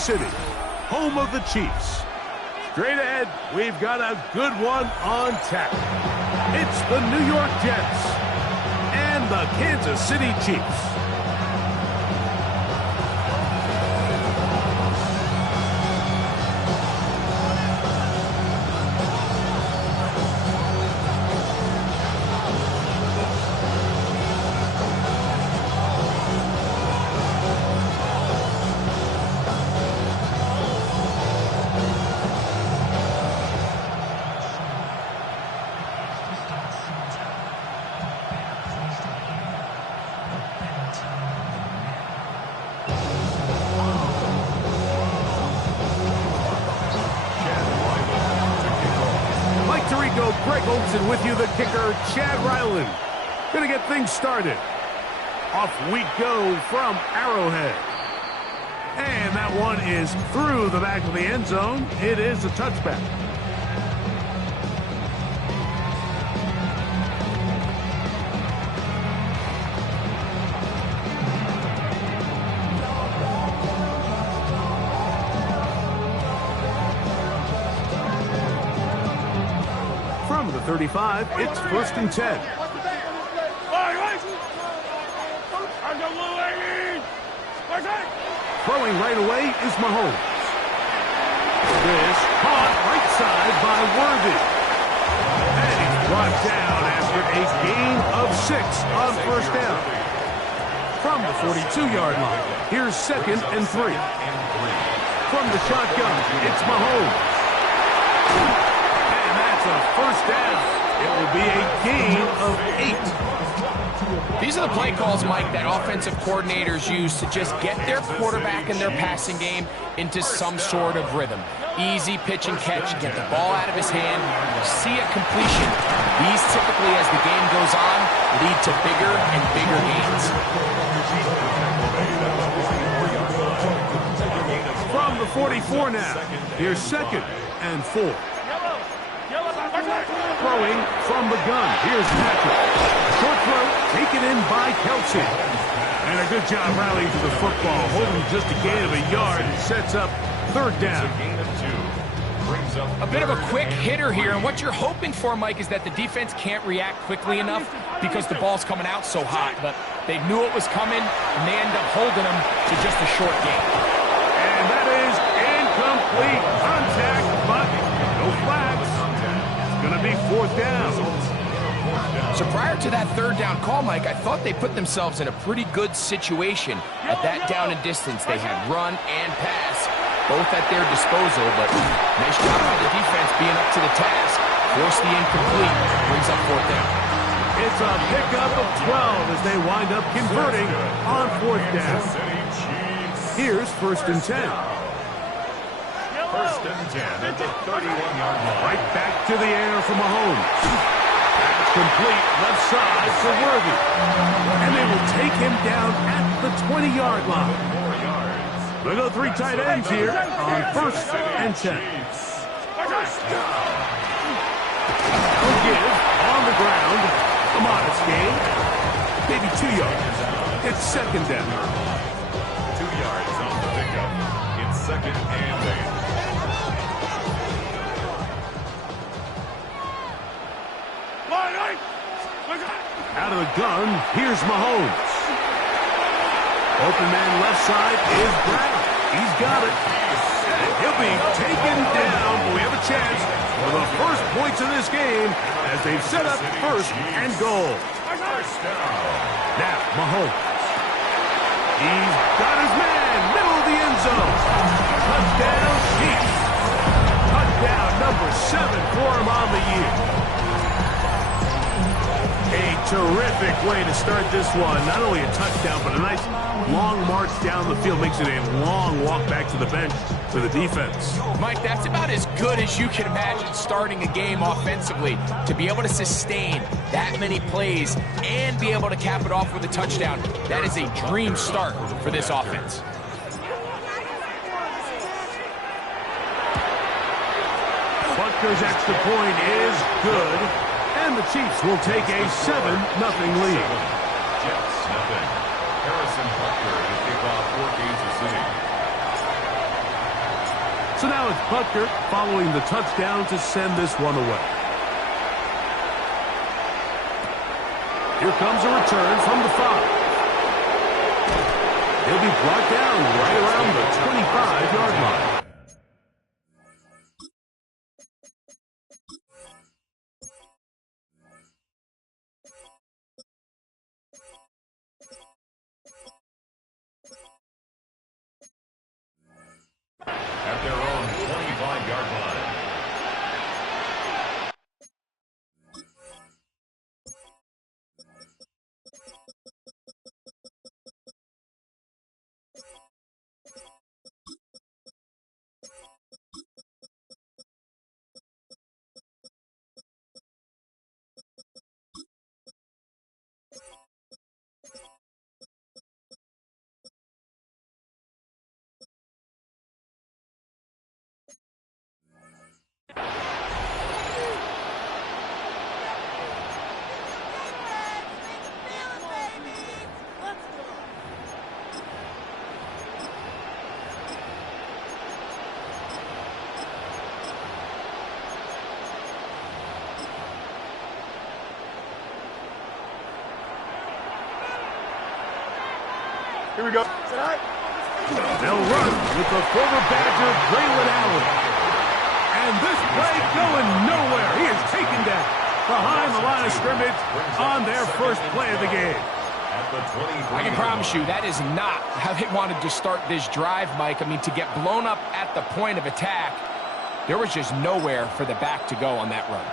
City, home of the Chiefs. Straight ahead, we've got a good one on tap. It's the New York Jets and the Kansas City Chiefs. Greg Olsen with you, the kicker, Chad Ryland. Gonna get things started. Off we go from Arrowhead. And that one is through the back of the end zone. It is a touchback. From the 35, it's 1st and 10. Throwing right away is Mahomes. This caught right side by Worthy. And he's brought down after a gain of 6 on 1st down. From the 42-yard line, here's 2nd and 3. From the shotgun, it's Mahomes. And that's a 1st down. It will be a gain of 8. These are the play calls, Mike, that offensive coordinators use to just get their quarterback and their passing game into some sort of rhythm. Easy pitch and catch, get the ball out of his hand, see a completion. These typically, as the game goes on, lead to bigger and bigger gains. From the 44 now, here's 2nd and 4. Throwing from the gun, here's Patrick. Short throw, taken in by Kelsey. And a good job rallying to the football, holding just a gain of a yard and sets up 3rd down. A bit of a quick hitter here, and what you're hoping for, Mike, is that the defense can't react quickly enough because the ball's coming out so hot. But they knew it was coming, and they end up holding them to just a short gain. And that is incomplete contact, but no flags. It's going to be 4th down. So prior to that 3rd down call, Mike, I thought they put themselves in a pretty good situation. At that down and distance, they had run and pass, both at their disposal, but nice job by the defense being up to the task. Force the incomplete, brings up 4th down. It's a pickup of 12 as they wind up converting on 4th down. Here's 1st and 10. 1st and 10 at the 31-yard line. Right back to the air for Mahomes. Complete left side for Worthy. And they will take him down at the 20-yard line. We'll go 3 tight ends here on 1st and 10. They'll give on the ground. A modest gain. Maybe 2 yards. It's 2nd down. 2 yards on the pickup. It's 2nd and 8. Out of the gun, here's Mahomes. Open man left side is Brown. He's got it. And he'll be taken down, but we have a chance for the first points of this game as they've set up 1st and goal. Now, Mahomes. He's got his man, middle of the end zone. Touchdown, Chiefs. Touchdown number 7 for him on the year. A terrific way to start this one. Not only a touchdown, but a nice long march down the field. Makes it a long walk back to the bench for the defense. Mike, that's about as good as you can imagine starting a game offensively. To be able to sustain that many plays and be able to cap it off with a touchdown, that is a dream start for this offense. Butker's extra point is good. And the Chiefs will take a 7-0 lead. Jets, nothing. Harrison Butker to kick off for Kansas City. So now it's Butker following the touchdown to send this one away. Here comes a return from the 5. He'll be brought down right around the 25-yard line. At their own 25-yard line. Here we go. They'll run with the former Badger, Braylon Allen. And this play going nowhere. He is taken down behind the line of scrimmage on their first play of the game. I can promise you that is not how they wanted to start this drive, Mike. I mean, to get blown up at the point of attack, there was just nowhere for the back to go on that run.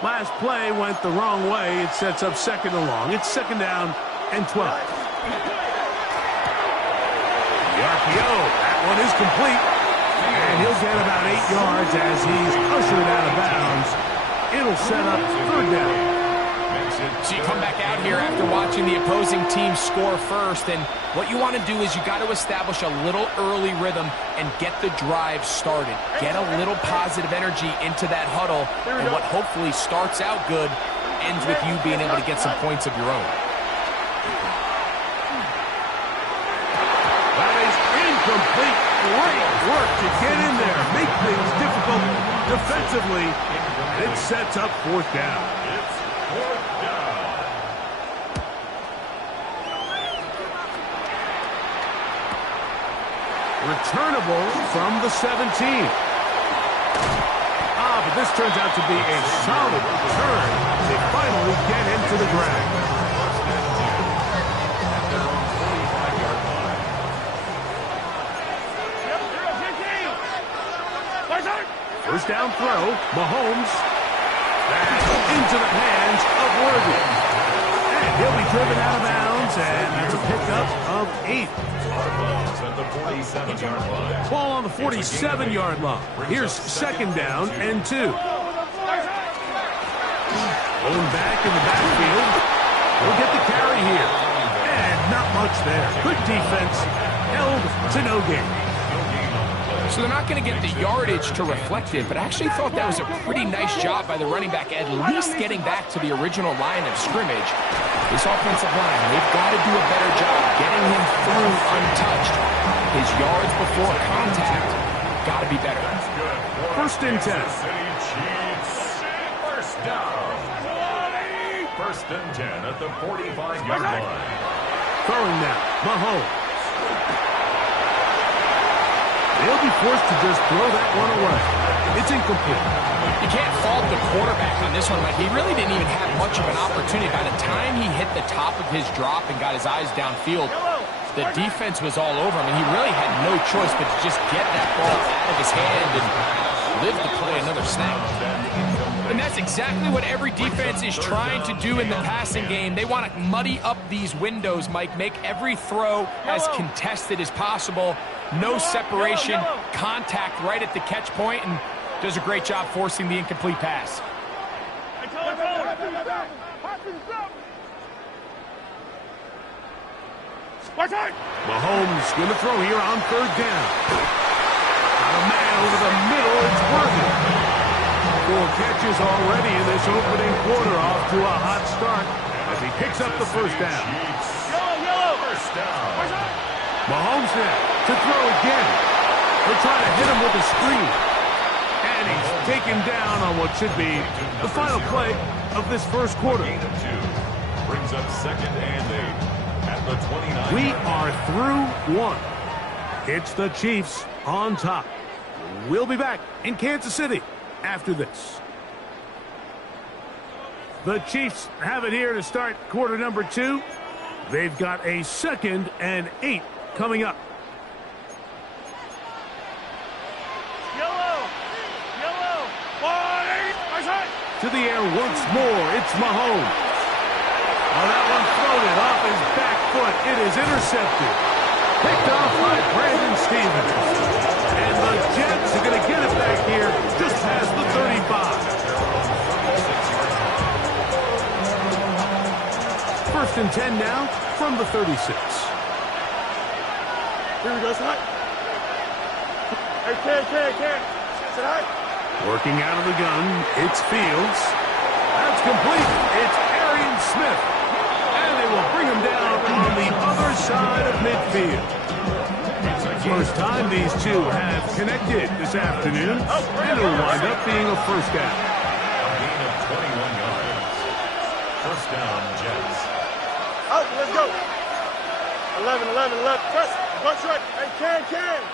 Last play went the wrong way. It sets up second and long. It's second down and 12. The RPO, that one is complete. And he'll get about 8 yards as he's ushered out of bounds. It'll set up third down. So you come back out here after watching the opposing team score first, and what you want to do is you got to establish a little early rhythm and get the drive started. Get a little positive energy into that huddle, and what hopefully starts out good ends with you being able to get some points of your own. That is incomplete. Great work to get in there, make things difficult defensively. It sets up fourth down. It's fourth down. Returnable from the 17. But this turns out to be a solid return. They finally get into the ground. First down throw, Mahomes. Back into the hands of Worthy. And he'll be driven out of bounds, and that's a pickup of 8. At the 47-yard line. Ball on the 47-yard line. Here's second down and 2. Going back in the backfield. He'll get the carry here. And not much there. Good defense. Held to no gain. So they're not going to get the yardage to reflect it, but I actually thought that was a pretty nice job by the running back, at least getting back to the original line of scrimmage. This offensive line, they've got to do a better job getting him through untouched. His yards before contact got to be better. First and 10. City Chiefs. First down. First and 10 at the 45-yard line. Throwing now, Mahomes. They'll be forced to just throw that one away. It's incomplete. You can't fault the quarterback on this one, Mike. He really didn't even have much of an opportunity. By the time he hit the top of his drop and got his eyes downfield, the defense was all over him, and he really had no choice but to just get that ball out of his hand and live to play another snap. And that's exactly what every defense is trying to do in the passing game. They want to muddy up these windows, Mike, make every throw as contested as possible. No separation, contact right at the catch point, and does a great job forcing the incomplete pass. Mahomes going to throw here on third down. Got a man over the middle. It's Worthy. 4 catches already in this opening quarter, off to a hot start as he picks up the first down. First down. Mahomes now to throw again. They'll try to hit him with a screen. And he's taken down on what should be the final play of this first quarter. Gain of 2. Brings up 2nd and 8 at the 29. We are through one. It's the Chiefs on top. We'll be back in Kansas City after this. The Chiefs have it here to start quarter number 2. They've got a 2nd and 8 coming up. To the air once more, it's Mahomes. Oh, that one floated off his back foot. It is intercepted. Picked off by Brandon Stevens. And the Jets are going to get it back here just past the 35. 1st and 10 now from the 36. Here we go, Side. Hey, Ken. Side. Working out of the gun, it's Fields. That's complete. It's Arian Smith. And they will bring him down on the other side of midfield. First time these two have connected this afternoon, and it'll wind up being a first down. A gain of 21 yards. First down, Jets. Out, let's go. 11. Press. Bunch right. Hey, Ken.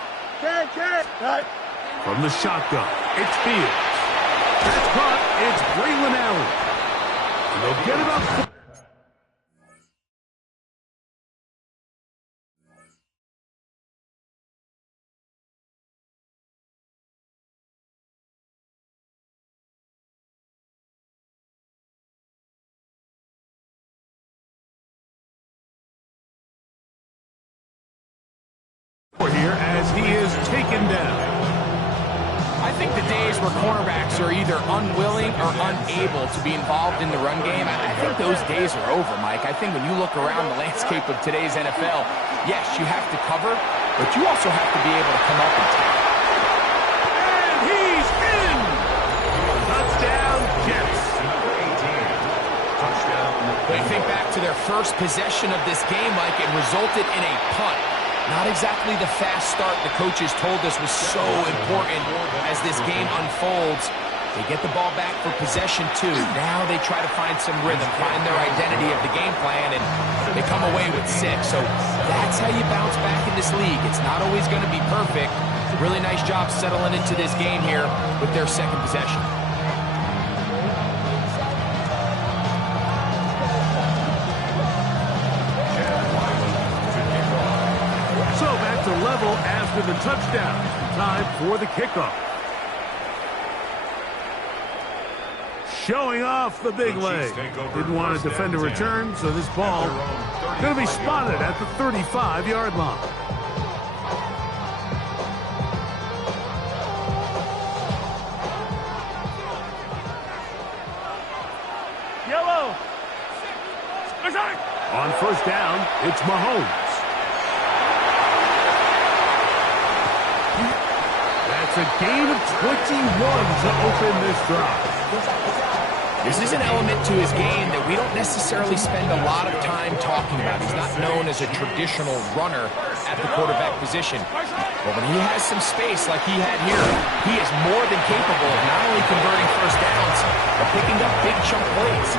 Right. From the shotgun, it's Fields. That's caught. It's Braylon Allen. And they'll get about 4. Here as he is taken down. I think the days where cornerbacks are either unwilling or unable to be involved in the run game, I think those days are over, Mike. I think when you look around the landscape of today's NFL, yes, you have to cover, but you also have to be able to come up and tackle. And he's in! Touchdown, Jets. When you think back to their first possession of this game, Mike, it resulted in a punt. Not exactly the fast start the coaches told us was so important as this game unfolds. They get the ball back for possession 2. Now they try to find some rhythm, find their identity of the game plan, and they come away with 6. So that's how you bounce back in this league. It's not always going to be perfect. Really nice job settling into this game here with their second possession. Level after the touchdown. Time for the kickoff. Showing off the big leg. Didn't want to defend a return, so this ball going to be spotted at the 35-yard line. Yellow. On first down, it's Mahomes. A gain of 21 to open this drive. This is an element to his game that we don't necessarily spend a lot of time talking about. He's not known as a traditional runner at the quarterback position. But when he has some space like he had here, he is more than capable of not only converting first downs, but picking up big chunk plays.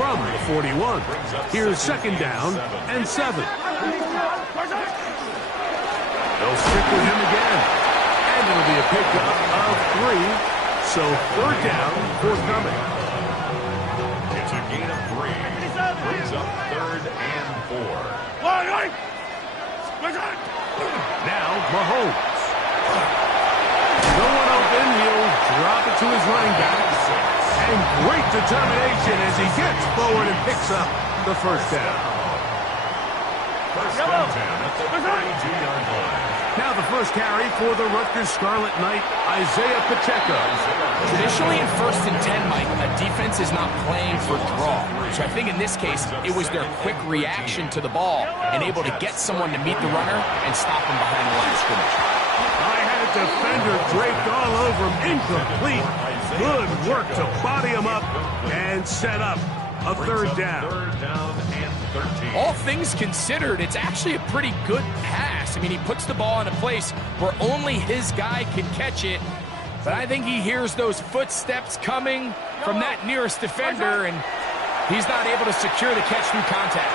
From the 41, here's 2nd down and 7. They'll stick with him again. And it'll be a pickup of 3. So 3rd down forthcoming. It's a gain of 3. Brings up 3rd and 4. Now Mahomes. No one open. He'll drop it to his running back. And great determination as he gets forward and picks up the first down. First and 10 at the 32-yard line. Now the first carry for the Rutgers Scarlet Knight, Isaiah Pacheco. Traditionally in 1st and 10, Mike, a defense is not playing for draw. So I think in this case, it was their quick reaction to the ball and able to get someone to meet the runner and stop him behind the line of scrimmage. I had a defender draped all over him, incomplete. Good work to body him up and set up a 3rd down. 3rd down and 13. All things considered, it's actually a pretty good pass. I mean, he puts the ball in a place where only his guy can catch it. But I think he hears those footsteps coming from that nearest defender, and he's not able to secure the catch through contact.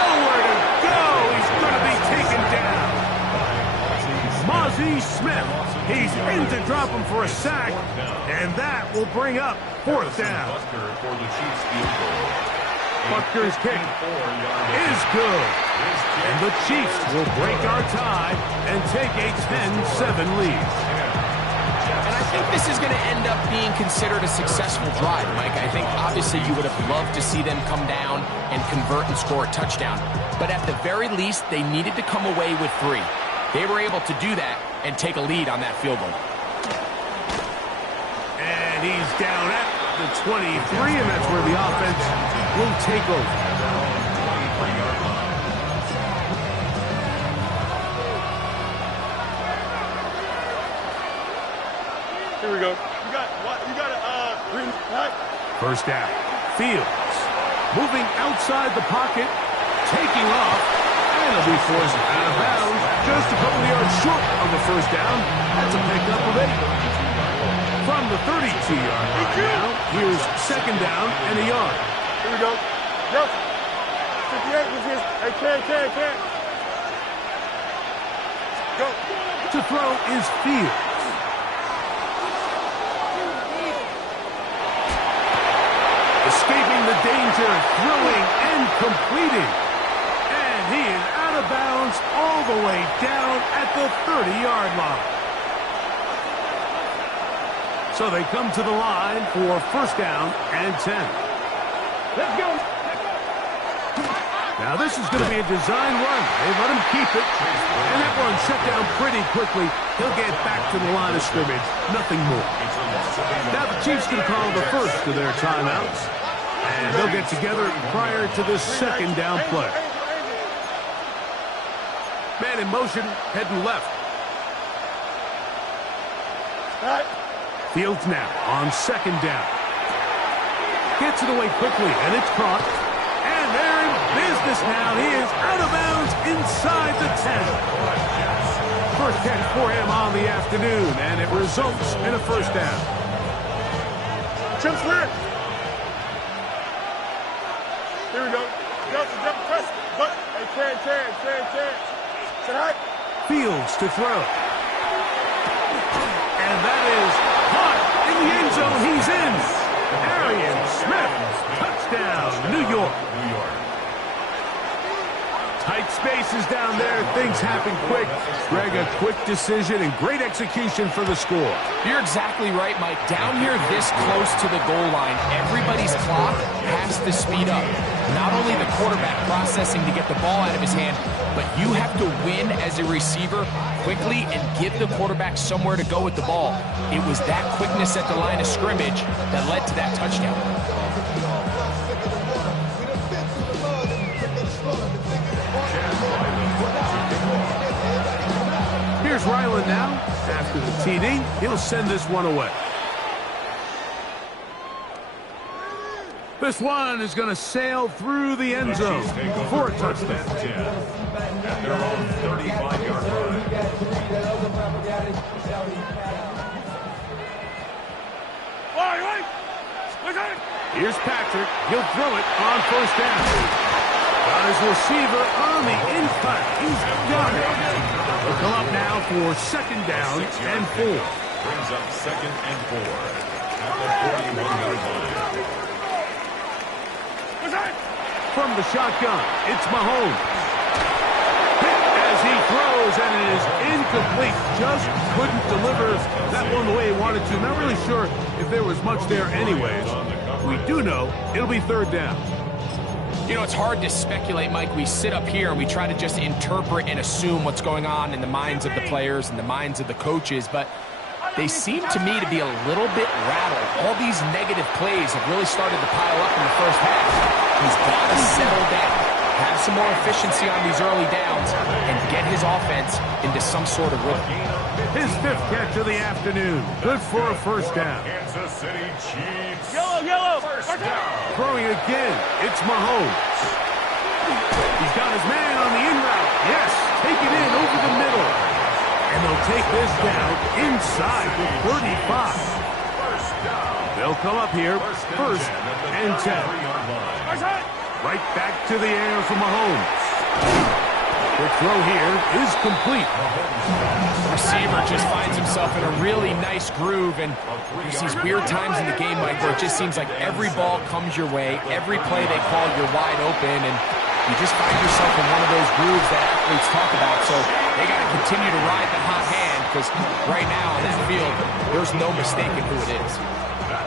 Nowhere to go. He's going to be taken down. Mazi Smith. He's in to drop him for a sack, and that will bring up fourth down. For the Chiefs field goal. Butker's kick is good. And the Chiefs will break our tie and take a 10-7 lead. And I think this is going to end up being considered a successful drive, Mike. I think obviously you would have loved to see them come down and convert and score a touchdown. But at the very least, they needed to come away with 3. They were able to do that and take a lead on that field goal. And he's down at the 23, and that's where the offense will take over. Here we go. You got a First down. Fields moving outside the pocket, taking off, and he'll be forced out of bounds just a couple yards short of the first down. That's a pickup of 8. From the 32-yard line now, here's second down and a yard. Here we go. Go. 58 was his. Hey, can. Go. To throw is Fields. Escaping the danger, throwing and completing. And he is out of bounds all the way down at the 30-yard line. So they come to the line for first down and 10. Let's go. Now this is going to be a design run. They let him keep it. And that run shut down pretty quickly. He'll get back to the line of scrimmage. Nothing more. Now the Chiefs going to call the first of their timeouts. And they'll get together prior to this second down play. Man in motion, heading left. Fields now on second down. Gets it away quickly, and it's caught. And they're in business now. He is out of bounds inside the 10. First catch for him on the afternoon, and it results in a first down. Jump slant. Here we go. Jump, press. But, hey, can. Sit high. Fields to throw. And that is caught in the end zone. He's in. Arian Smith. Touchdown, New York. Tight spaces down there. Things happen quick. Greg, a quick decision and great execution for the score. You're exactly right, Mike. Down here this close to the goal line, everybody's clock has to speed up. Not only the quarterback processing to get the ball out of his hand, but you have to win as a receiver quickly and give the quarterback somewhere to go with the ball. It was that quickness at the line of scrimmage that led to that touchdown. Here's Ryland now. After the TD, he'll send this one away. This one is going to sail through the end zone for a touchdown. At their own 35-yard line. Here's Patrick. He'll throw it on first down. Got his receiver on the in-cut. He's got it. They'll come up now for second down and 4. Brings up second and 4 at the 41-yard line. From the shotgun, it's Mahomes. Hit as he throws, and it is incomplete. Just couldn't deliver that one the way he wanted to. Not really sure if there was much there anyways. We do know it'll be third down. You know, it's hard to speculate, Mike. We sit up here and we try to just interpret and assume what's going on in the minds of the players and the minds of the coaches, but they seem to me to be a little bit rattled. All these negative plays have really started to pile up in the first half. He's got to settle down, have some more efficiency on these early downs, and get his offense into some sort of rhythm. His 5th catch of the afternoon. Good for a first down. Kansas City Chiefs. Yellow. First down. Throwing again, it's Mahomes. He's got his man on the in route. Yes, take it in over the middle. And they'll take this down inside the 35. First down. They'll come up here, first and 10. 3-yard line. Right back to the air for Mahomes. The throw here is complete. The receiver just finds himself in a really nice groove, and there's these weird times in the game, Mike, where it just seems like every ball comes your way, every play they call, you're wide open, and you just find yourself in one of those grooves that athletes talk about. So they got to continue to ride the hot hand, because right now on that field, there's no mistaking who it is.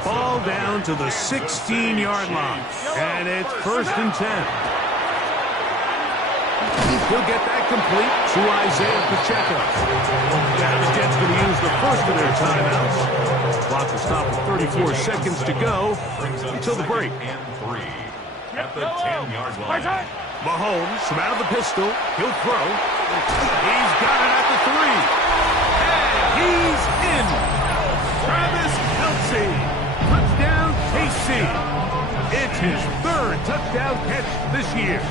Ball down to the 16-yard line, and it's first and 10. He'll get that complete to Isaiah Pacheco. And the Jets going to use the first of their timeouts. Clock will stop with 34 seconds to go until the break. And 3 at the 10-yard line. Mahomes from out of the pistol. He'll throw. He's got it at the 3. And he's in. Travis Kelce. Touchdown, KC. It's his 3rd touchdown catch this year.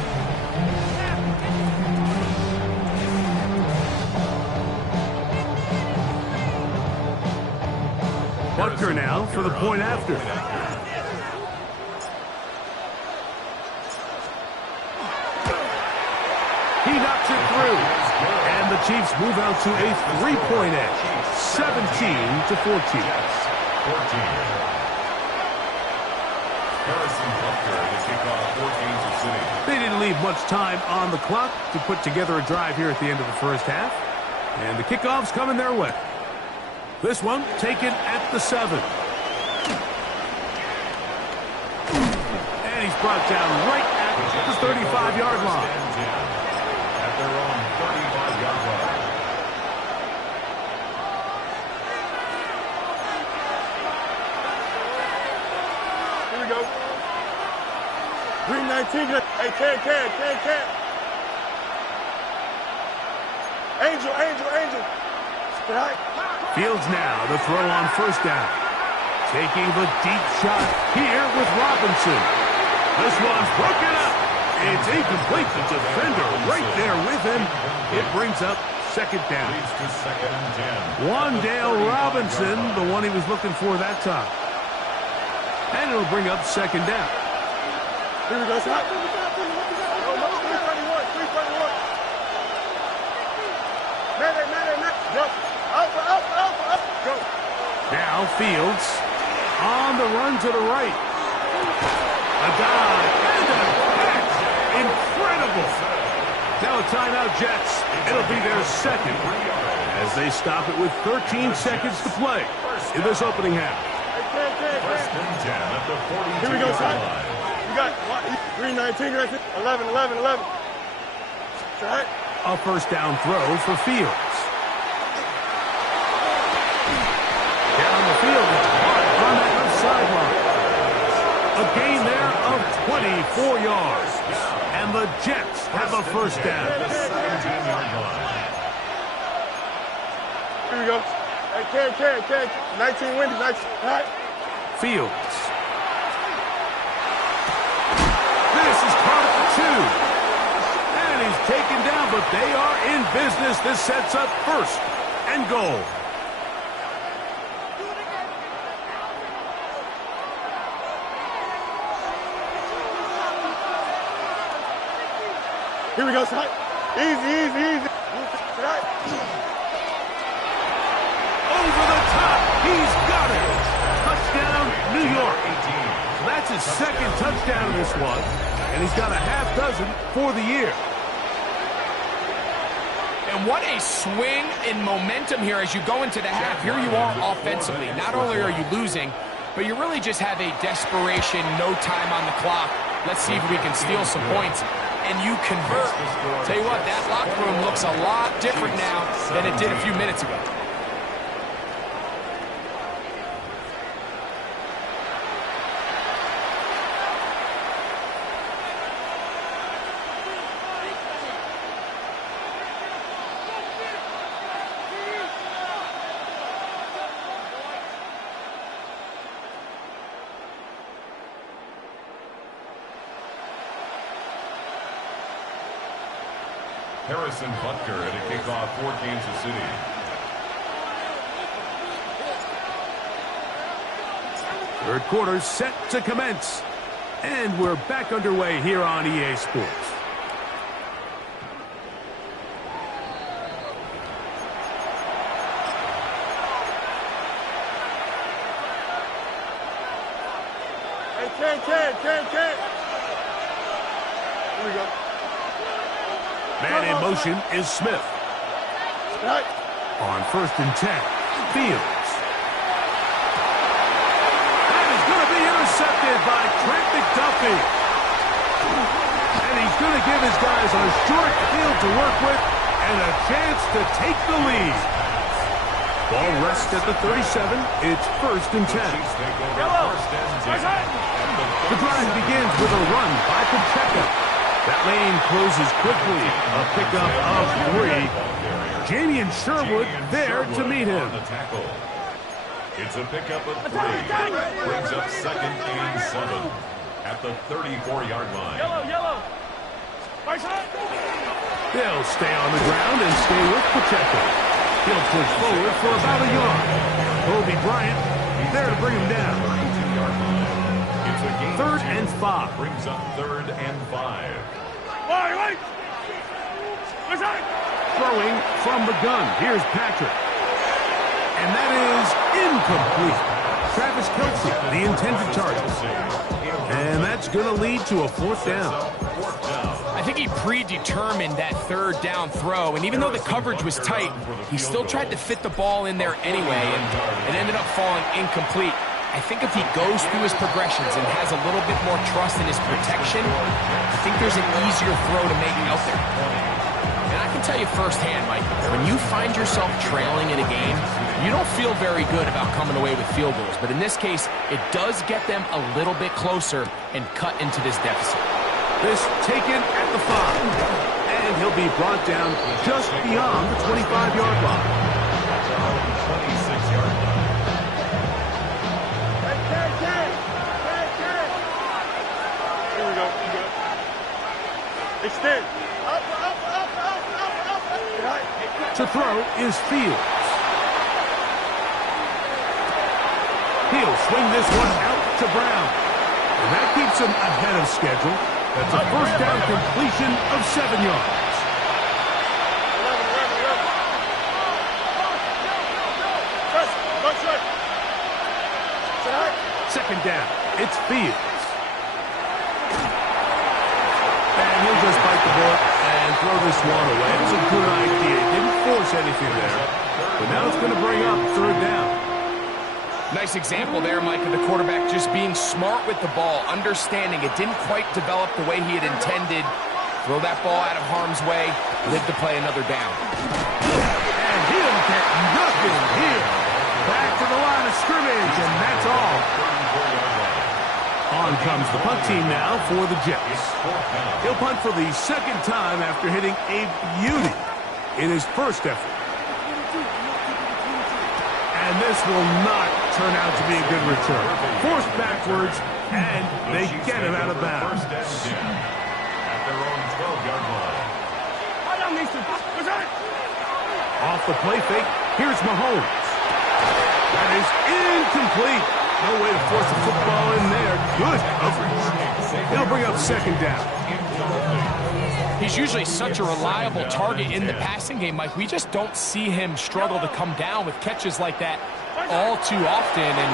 Butker now for the point after. He knocks it through. And the Chiefs move out to a 3-point edge. 17-14. Harrison Butker to kick off for Kansas City. They didn't leave much time on the clock to put together a drive here at the end of the first half. And the kickoff's coming their way. This one taken at the 7. And he's brought down right at the 35-yard line. At their own 35-yard line. Here we go. 319. Hey, can. Angel. Right. Fields now to throw on first down. Taking the deep shot here with Robinson. This one's broken up. It's incomplete. The defender right there with him. It brings up second down. Leads to second and 10. Wandale Robinson, the one he was looking for that time. And it'll bring up second down. Here we go. 321. Man. Go. Up. Go. Now Fields on the run to the right. A dive and a catch. Incredible. Now a timeout, Jets. It'll be their second as they stop it with 13 seconds to play in this opening half. First and 10 at the 42-yard Here we go, son. line. You got 319. 11. Right. A first down throw for Fields. Down the field, on that left sideline. A gain there of 24 yards. And the Jets have a first down. 17-yard line. Here we go. Hey, can. 19 Wendy's. 19. Right. Fields. This is Carter for 2. And he's taken down, but they are in business. This sets up first and goal. Here we go, son. Easy. Right. Over the top. He's got it. Touchdown, New York. That's his second touchdown in this one. And he's got a half dozen for the year. And what a swing in momentum here as you go into the half. Here you are offensively. Not only are you losing, but you really just have a desperation, no time on the clock. Let's see if we can steal some points. And you convert. Tell you what, that locker room looks a lot different now than it did a few minutes ago. Harrison Butker at a kickoff for Kansas City. Third quarter set to commence. And we're back underway here on EA Sports. Hey, Ken. Here we go. Man in motion is Smith. Right. On 1st and 10, Fields. That is going to be intercepted by Trent McDuffie. And he's going to give his guys a short field to work with and a chance to take the lead. Ball rests at the 37. It's 1st and 10. The drive begins with a run by Pacheco. That lane closes quickly. A pickup of 3. Jamie and Sherwood there to meet him. It's a pickup of 3. Brings up 2nd and 7 at the 34-yard line. Yellow. They'll stay on the ground and stay with Pacheco. He'll push forward for about a yard. Kobe Bryant there to bring him down. 3rd and 5. Brings up 3rd and 5. Wait. Throwing from the gun. Here's Patrick. And that is incomplete. Travis Kelce, the intended target. And that's going to lead to a 4th down. I think he predetermined that 3rd down throw, and even though the coverage was tight, he still tried to fit the ball in there anyway, and it ended up falling incomplete. I think if he goes through his progressions and has a little bit more trust in his protection, I think there's an easier throw to make out there. And I can tell you firsthand, Mike, when you find yourself trailing in a game, you don't feel very good about coming away with field goals. But in this case, it does get them a little bit closer and cut into this deficit. This taken at the 5. And he'll be brought down just beyond the 25-yard line. 26-yard line. Here we go. Extend. Up. To throw is Fields. He'll swing this one out to Brown. And that keeps him ahead of schedule. That's a 1st down completion of 7 yards. 2nd down. It's Fields. And he'll just bite the bullet and throw this one away. It was a good idea. He didn't force anything there. But now it's going to bring up 3rd down. Nice example there, Mike, of the quarterback just being smart with the ball, understanding it didn't quite develop the way he had intended. Throw that ball out of harm's way, live to play another down. And he'll get nothing here. Back to the line of scrimmage, and that's all. On comes the punt team now for the Jets. He'll punt for the 2nd time after hitting a beauty in his 1st effort. And this will not turn out to be a good return. Forced backwards, and they get him out of bounds. At their own 12-yard line. Off the play fake, here's Mahomes. That is incomplete. No way to force the football in there. Good coverage. He'll bring up 2nd down. He's usually such a reliable target in the passing game, Mike. We just don't see him struggle to come down with catches like that all too often. And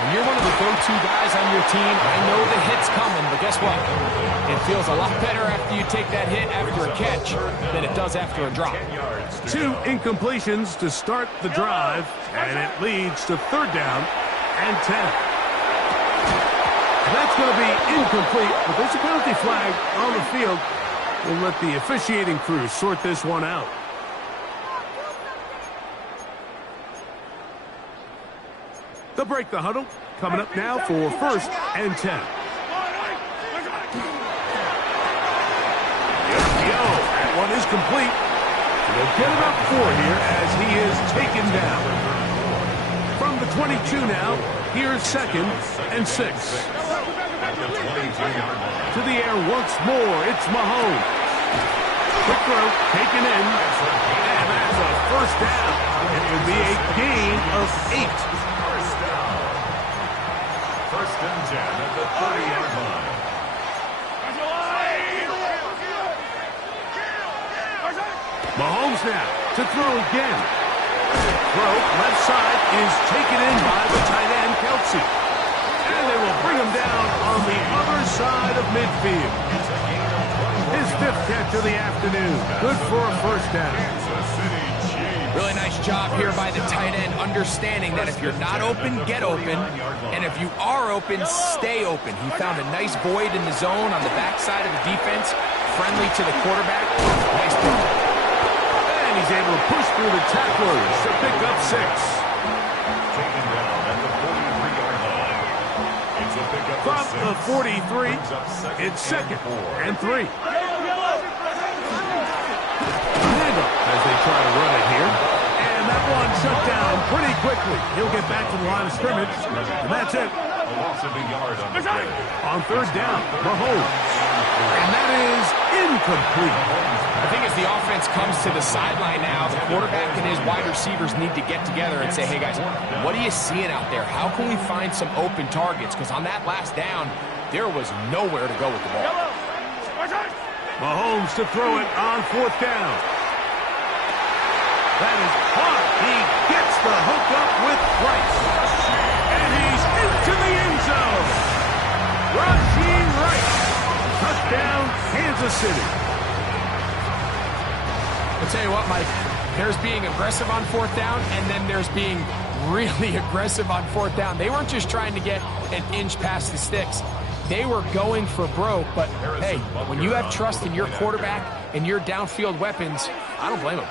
when you're one of the go-to guys on your team, I know the hit's coming, but guess what? It feels a lot better after you take that hit after a catch than it does after a drop. 2 incompletions to start the drive, and it leads to 3rd down and 10. That's going to be incomplete, but there's a penalty flag on the field. We'll let the officiating crew sort this one out. They'll break the huddle. Coming up now for 1st and 10. That one is complete. They'll get about 4 here as he is taken down. From the 22 now, here's 2nd and 6. To the air once more, it's Mahomes. Quick throw, taken in. And that's a first down. It will be a gain of 8. First down. First and 10 at the 30-yard line. Mahomes now to throw again. Throw left side is taken in by the tight end, Kelsey. And they will bring him down on the other side of midfield. His 5th catch of the afternoon. Good for a first down. Really nice job here by the tight end, understanding that if you're not open, get open. And if you are open, stay open. He found a nice void in the zone on the backside of the defense, friendly to the quarterback. Nice play. And he's able to push through the tacklers to pick up 6. Taken down at the 43-yard line. It's a pickup From of 6. the 43, it's 2nd and 3. As they try to run it here. And that one shut down pretty quickly. He'll get back to the line of scrimmage, and that's it. A loss of a yard on the play. On 3rd down, Mahomes. And that is incomplete. I think as the offense comes to the sideline now, the quarterback and his wide receivers need to get together and say, hey guys, what are you seeing out there? How can we find some open targets? Because on that last down, there was nowhere to go with the ball. Mahomes to throw it on 4th down. That is hard. He gets the hook up with Rice. And he's into the end zone. Rasheen Rice. Touchdown, Kansas City. I'll tell you what, Mike, there's being aggressive on 4th down, and then there's being really aggressive on 4th down. They weren't just trying to get an inch past the sticks. They were going for broke, but hey, when you have trust in your quarterback and your downfield weapons, I don't blame them.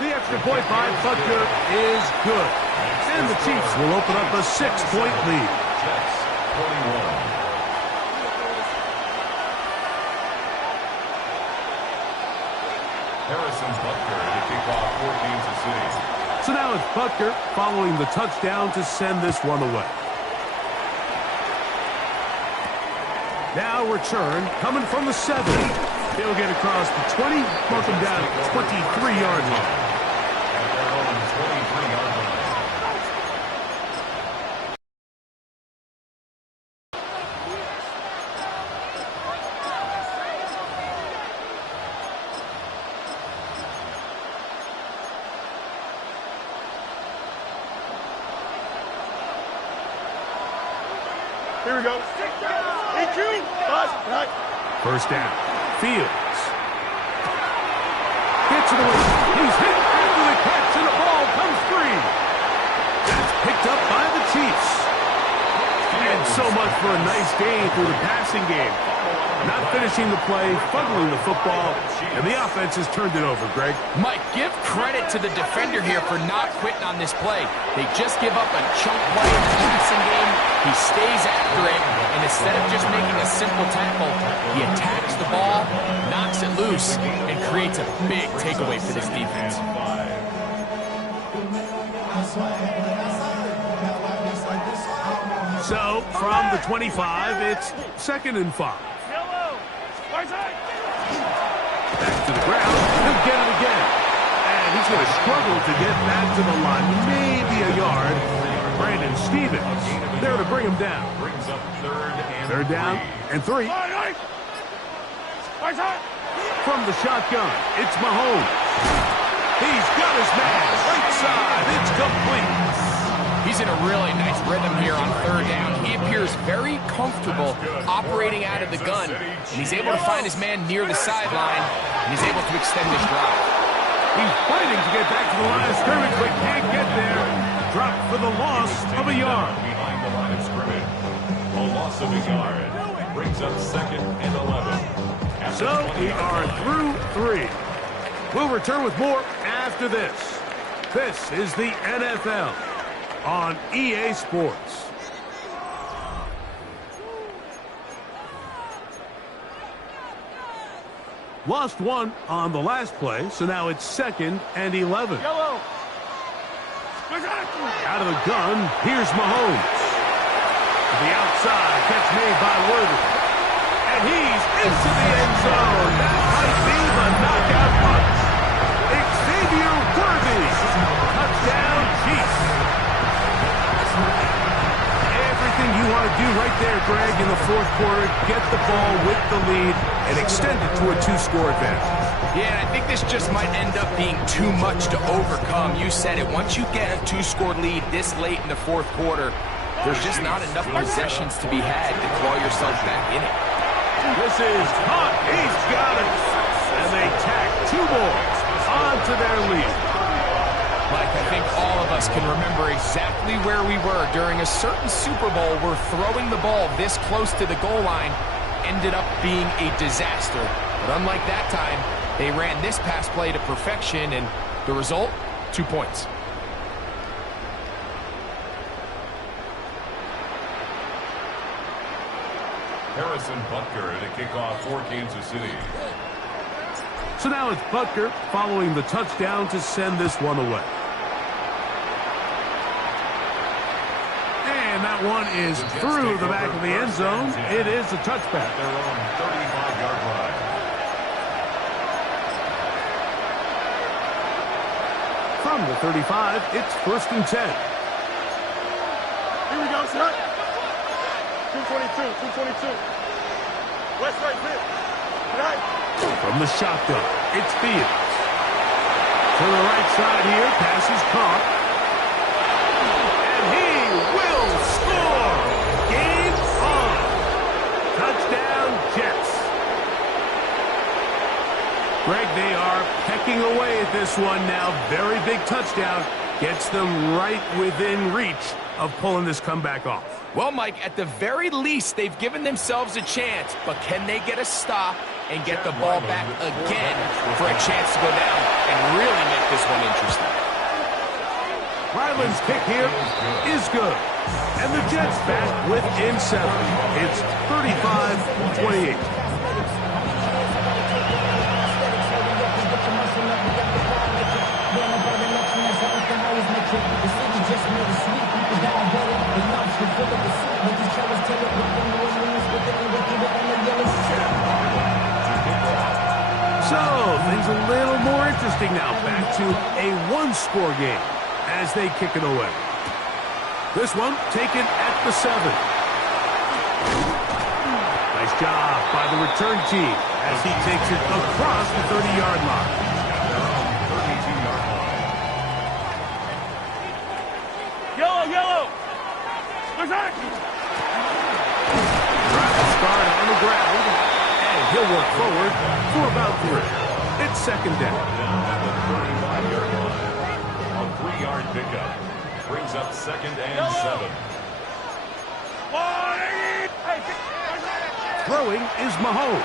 The extra point by Butker is good. And the Chiefs will open up a 6-point lead. Jets, 21. Harrison Butker to kick off for Kansas City. So now it's Butker following the touchdown to send this one away. Now return coming from the 7. He'll get across the 20, mark him down at 23-yard line. At their own 23-yard line. Here we go. EQ. Right. First down. Fields. Gets it away. He's hit after the catch, and the ball comes free. That's picked up by the Chiefs. And so much for a nice gain through the passing game. Not finishing the play, fumbling the football, and the offense has turned it over, Greg. Mike, give credit to the defender here for not quitting on this play. They just give up a chunk play in the passing game. He stays after it, and instead of just making a simple tackle, he attacks the ball, knocks it loose, and creates a big takeaway for this defense. So, from the 25, it's 2nd and 5. Back to the ground. He'll get it again. And he's going to struggle to get back to the line. Maybe a yard. Brandon Stevens there to bring him down. Brings up 3rd down and 3. From the shotgun, it's Mahomes. He's got his man. Right side. It's complete. He's in a really nice rhythm here on 3rd down. He appears very comfortable operating out of the gun, and he's able to find his man near the sideline, and he's able to extend this drive. He's fighting to get back to the line of scrimmage, but can't get there. Dropped for the loss of a yard. Behind the line of scrimmage. A loss of a yard. Brings up 2nd and 11. So we are through 3. We'll return with more after this. This is the NFL on EA Sports. Lost one on the last play, so now it's 2nd and 11. Out of the gun, here's Mahomes. To the outside, catch made by Worthy. And he's into the end zone. That might be the knockout punch. Xavier Worthy. Touchdown, Chiefs. Everything you want to do right there, Greg, in the fourth quarter. Get the ball with the lead and extend it to a 2-score advantage. Yeah, and I think this just might end up being too much to overcome. You said it. Once you get a 2-score lead this late in the fourth quarter, there's just not enough possessions to be had to claw yourself back in it. This is caught. He's got it. And they tack 2 more onto their lead. Mike, I think all of us can remember exactly where we were during a certain Super Bowl where throwing the ball this close to the goal line ended up being a disaster. But unlike that time, they ran this pass play to perfection, and the result, 2 points. Harrison Butker to kick off for Kansas City. So now it's Butker following the touchdown to send this one away. And that one is through the back of the end zone. It is a touchback. Their own 35-yard line. From the 35, it's 1st and 10. Here we go, son. 222. West right here. Right. From the shotgun, it's Fields. To the right side here, pass is caught. And he will score! Game on! Touchdown, Jets. Greg, they are pecking away at this one now. Very big touchdown. Gets them right within reach of pulling this comeback off. Well, Mike, at the very least, they've given themselves a chance, but can they get a stop and get the ball back again for a chance to go down and really make this one interesting? Ryland's kick here is good. And the Jets back within 7. It's 35-28. So, things a little more interesting now. Back to a 1-score game as they kick it away. This one taken at the 7. Nice job by the return team as he takes it across the 30-yard line. Yellow. Where's that? Travis Guard on the ground, and he'll work forward for about 3. It's 2nd down. At the 35-yard line. A 3-yard pickup. Brings up 2nd and 7. Throwing is Mahomes.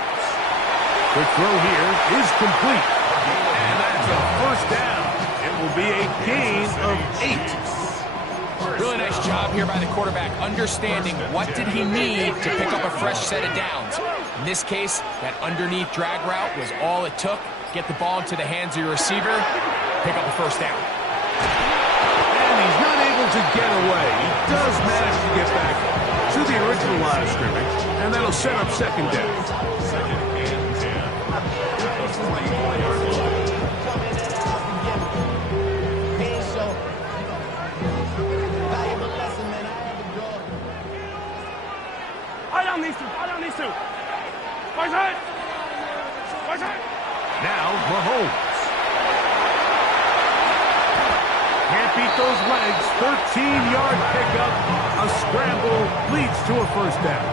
The throw here is complete. And that's a 1st down. It will be a gain of 8. Really nice job here by the quarterback, understanding what did he need to pick up a fresh set of downs. In this case, that underneath drag route was all it took. Get the ball into the hands of your receiver, pick up a 1st down. And he's not able to get away. He does manage to get back to the original line of scrimmage, and that'll set up 2nd down. 2nd and 10. At the 44-yard line. I don't need to. Where's that? Now, Mahomes. Can't beat those legs. 13-yard pickup. A scramble leads to a 1st down.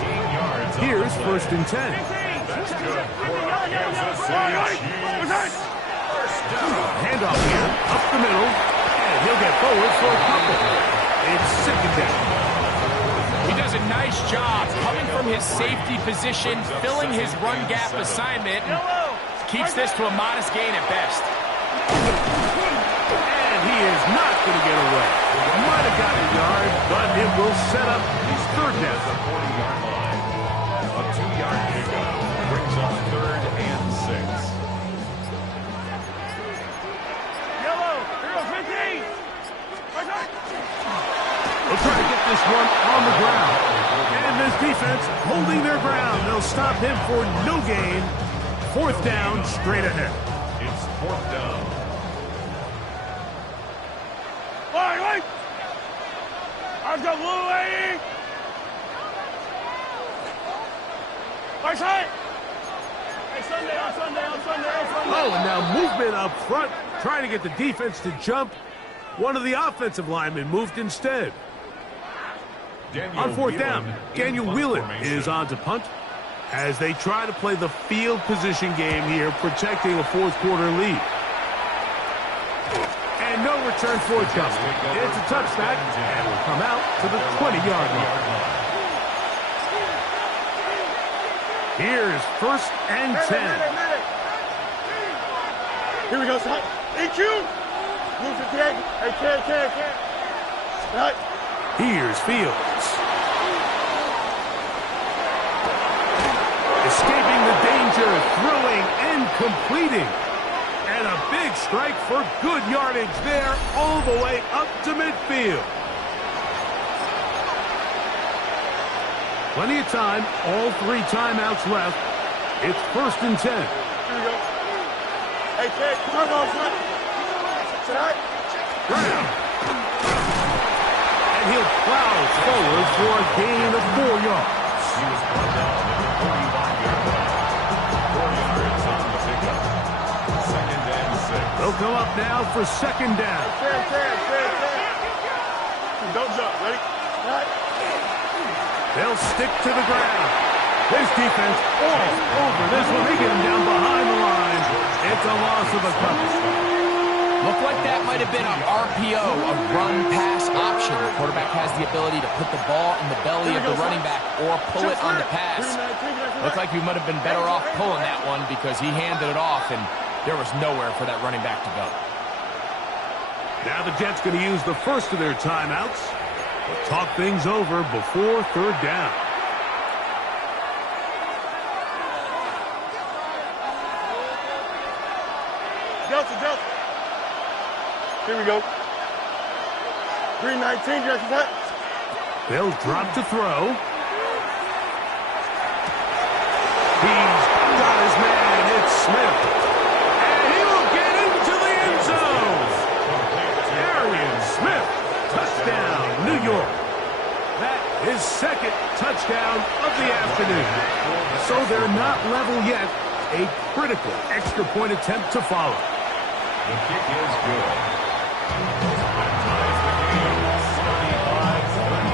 13 yards. Here's 1st and 10. That's good for the Kansas City Chiefs. 1st down. Handoff here, up the middle, and he'll get forward for a couple. It's 2nd down. He does a nice job coming from his safety position, filling his run gap assignment, and keeps this to a modest gain at best. And he is not going to get away. Might have got a yard, but it will set up his 3rd down. The 40-yard line. A 2-yard pickup brings up 3rd and 6. Yellow. Here goes 15. They'll try to get this one on the ground. And this defense holding their ground. They'll stop him for no gain. Fourth down, straight ahead. It's fourth down. Wait! I've got Louie! Right side! Hey, Sunday. Oh, and now movement up front, trying to get the defense to jump. One of the offensive linemen moved instead. On fourth down, Daniel Whelan is on to punt as they try to play the field position game here, protecting a fourth quarter lead. And no return forthcoming. It's a touchback and will come out to the 20-yard line. Here's first and 10. Here we go, son. EQ! Move the kid. Hey, kid. Right. Here's Fields. Escaping the danger, throwing and completing. And a big strike for good yardage there, all the way up to midfield. Plenty of time, all 3 timeouts left. It's first and 10. Here we go. Hey, kid, come on, son. Tonight. Brown. And he'll plow forward for a gain of 4 yards. He was brought down at the 45-yard line. 4 yards on the pickup. Second and 6. They'll come up now for second down. Ten. Don't jump. Ready? Right. They'll stick to the ground. This defense all over this one. They get him down behind the line. It's a loss of a couple. Looked like that might have been an RPO, a run-pass option. The quarterback has the ability to put the ball in the belly of the running back or pull it on the pass. Looked like we might have been better off pulling that one because he handed it off, and there was nowhere for that running back to go. Now the Jets going to use the first of their timeouts. They'll talk things over before third down. Delta. Here we go. 319, Jesse. They'll drop to throw. He's got his man. It's Smith. And he will get into the end zone. Arian Smith. Touchdown, New York. That is second touchdown of the afternoon. So they're not level yet. A critical extra point attempt to follow. The kick is good. That ties the game. 35-35.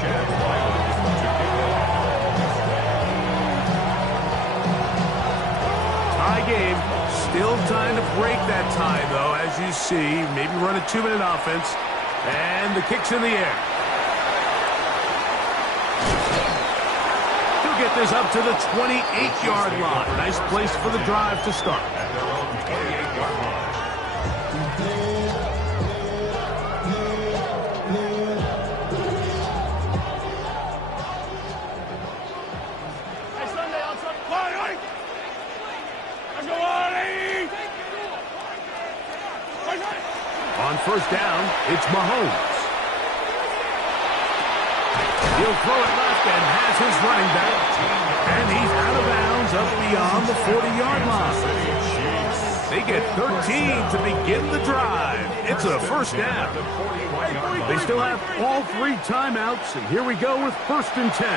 Chad Wylie to kick off. Tie game. Still time to break that tie, though, as you see. Maybe run a 2-minute offense. And the kick's in the air. He'll get this up to the 28-yard line. Nice place for the drive to start. At their own 28-yard line. Hey, Sunday, on Sunday. Wally! Let's go, Wally! On first down, it's Mahomes. He'll throw it left and has his running back. And he's out of bounds up beyond the 40-yard line. They get 13 to begin the drive. It's a first down. They still have all 3 timeouts, and here we go with first and 10.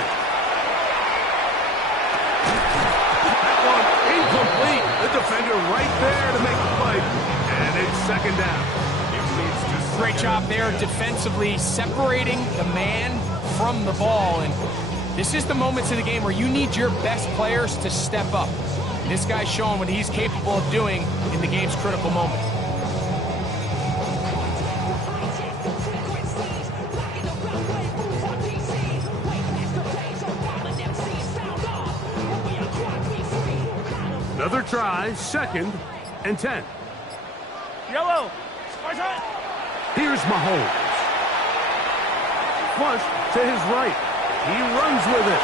That one incomplete. The defender right there to make the play. And it's second down. Great job there defensively, separating the man from the ball. And this is the moments of the game where you need your best players to step up. This guy's showing what he's capable of doing in the game's critical moment. Another try, second and 10. Yellow. Here's Mahomes. Flush to his right. He runs with it.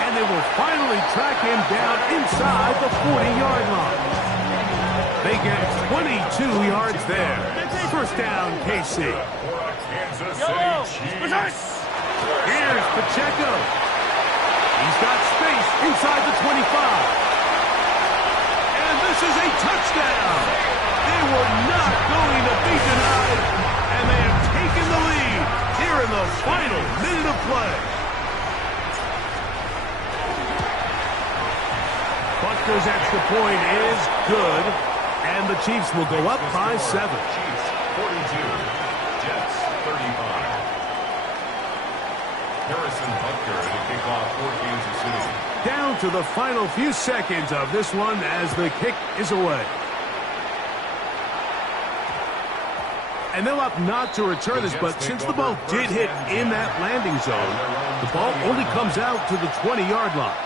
And they will finally track him down inside the 40-yard line. They get 22 yards there. First down, KC. For a Kansas City Chiefs. Here's Pacheco. He's got space inside the 25. And this is a touchdown. They were not going to be denied, and they have taken the lead here in the final minute of play. Butker's extra point is good, and the Chiefs will go up by 7. Chiefs 42, Jets 35. Harrison Butker to kick off for Kansas City. Down to the final few seconds of this one as the kick is away. And they'll opt not to return this, but since the ball did hit in that landing zone, the ball only comes out to the 20-yard line.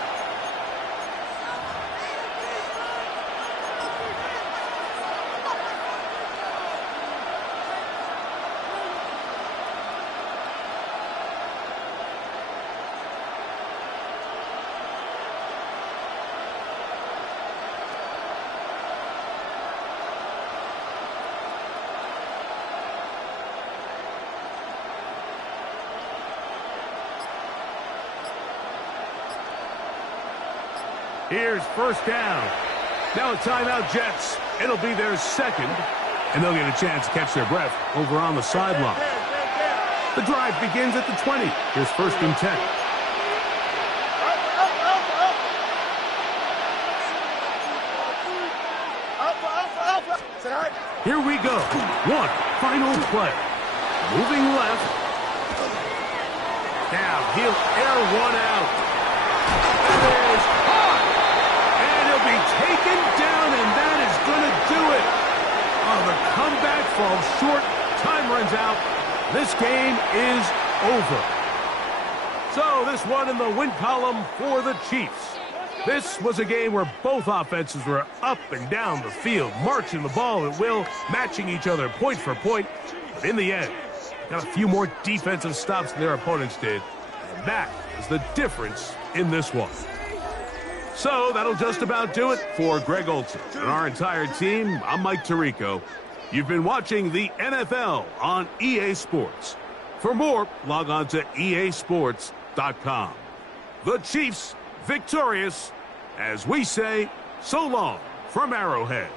Here's first down. Now a timeout, Jets. It'll be their second, and they'll get a chance to catch their breath over on the sideline. The drive begins at the 20. Here's first and 10. Here we go. One final play. Moving left. Now he'll air one out. That is hard. And he'll be taken down, and that is going to do it. Oh, the comeback falls short. Time runs out. This game is over. So this one in the win column for the Chiefs. This was a game where both offenses were up and down the field, marching the ball at will, matching each other point for point. But in the end, got a few more defensive stops than their opponents did. And that is the difference in this one. So that'll just about do it for Greg Olsen and our entire team. I'm Mike Tirico. You've been watching the NFL on EA Sports. For more, log on to easports.com. The Chiefs victorious, as we say, so long from Arrowhead.